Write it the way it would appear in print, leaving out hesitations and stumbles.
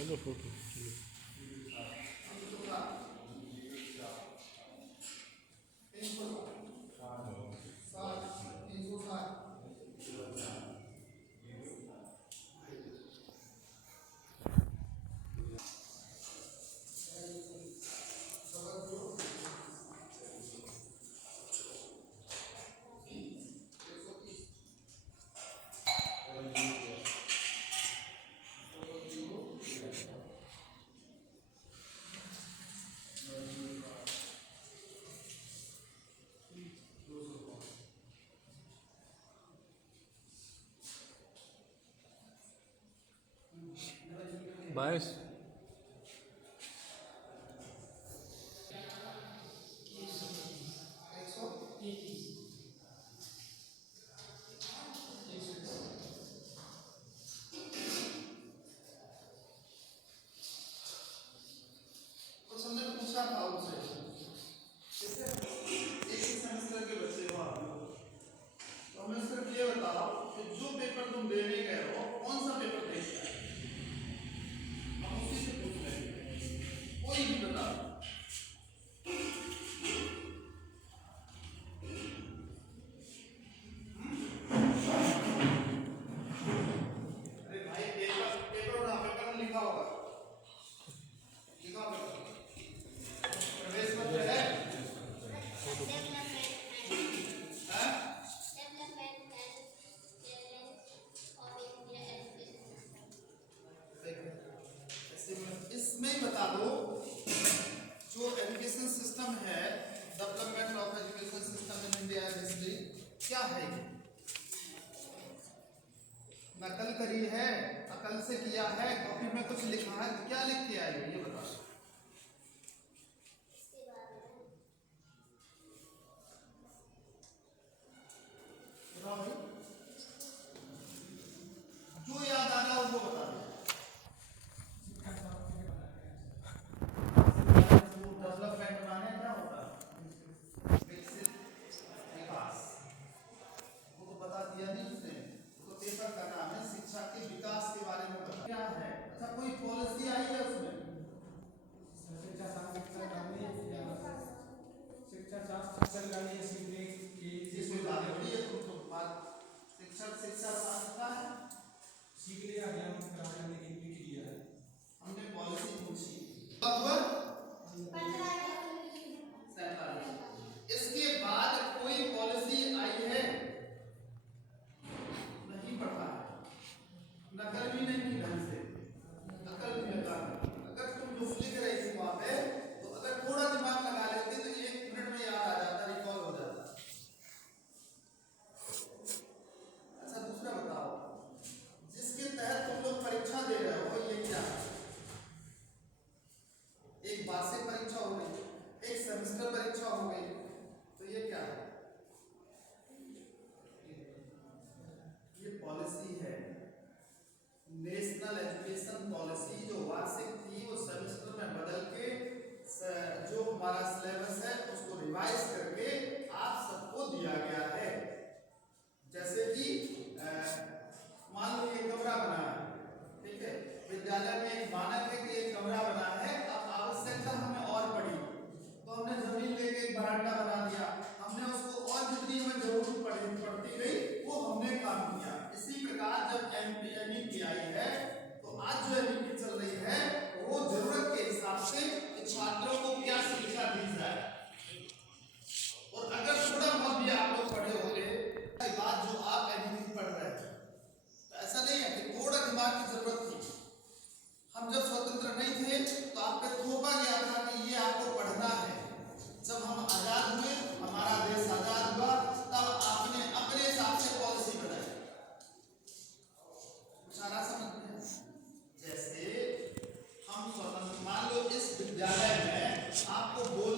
चलो फोटो बाईस पूछा था उनसे एक सेमेस्टर के बच्चे हो आप लोग, तो हमें सिर्फ ये बताओ कि जो पेपर तुम देने गए हो कौन सा पेपर दे के आए? हम उसी से पूछ रहे हैं, कोई भी बताओ। अरे भाई पेपर पेपर ना पेपर में लिखा होगा, लिखा होगा प्रवेश पत्र है। इसमें बता दो जो एजुकेशन सिस्टम है, development of education system in India history क्या है? नकल करी है, अकल से किया है, कॉपी में कुछ लिखा है, क्या लिख के आए ये बता दो। जो याद आ रहा है वो बता दो। डेवलपमेंट माने क्या होता है? विकसित विकास, वो तो बता दिया नहीं उसने, वो तो पेपर का नाम है शिक्षा के विकास के बारे में बता क्या है। अच्छा कोई पॉलिसी आई है उसमें? शिक्षा शास्त्र चलानी है सीखने की जिसमें लाभड़ी है तुम तो बात शिक्षक शिक्षा शास्त्र है सीखने का ज्ञान प्राप्त करने की प्रक्रिया है। हमने पॉलिसी पूछी लगभग 47। इसके बाद कोई पॉलिसी आई है? नहीं पढ़ा है, नकल भी नहीं की ढंग से, नकल भी लगा। अगर तुम जो लिख रही थी वहां पे तो अगर थोड़ा दिमाग लगा लेते तो 1 मिनट में याद आ जाता, रिकॉल हो जाता। अच्छा दूसरा बताओ, जिसके तहत तुम लोग परीक्षा दे रहे हो ये क्या है? एक वार्षिक परीक्षा हो गई, एक सेमेस्टर परीक्षा हो गई, तो ये क्या है? ये पॉलिसी है, नेशनल एजुकेशन पॉलिसी। जो वार्षिक थी वो सेमेस्टर में बदल के जो हमारा सिलेबस है उसको रिवाइज करके आप सबको दिया गया है। जैसे कि मान लो ये कमरा बना है, ठीक है, विद्यालय में एक मानक है कि एक कमरा बना है, अब आवश्यकता हमें और पड़ी तो हमने जमीन लेके एक बरामदा बना दिया, हमने उसको और जितनी हमें जरूरत पड़ती गई वो हमने काम किया। इसी प्रकार जब एमपी आई है तो आज जो एमपी चल रही है वो जरूरत के हिसाब से छात्रों को क्या शिक्षा दी जाए। और अगर थोड़ा बहुत भी आप लोग पढ़े होंगे बात जो आप एमपी पढ़ रहे हैं तो ऐसा नहीं है कि थोड़ा दिमाग की जरूरत थी। हम जब स्वतंत्र नहीं थे तो आप पे थोपा गया था कि ये आपको पढ़ना है। जब हम आजाद हुए, हमारा देश आजाद हुआ, तब आपने अपने हिसाब से पॉलिसी बनाई। सारा समझ में जैसे हम स्वतंत्र मान लो इस विद्यालय में आपको बोल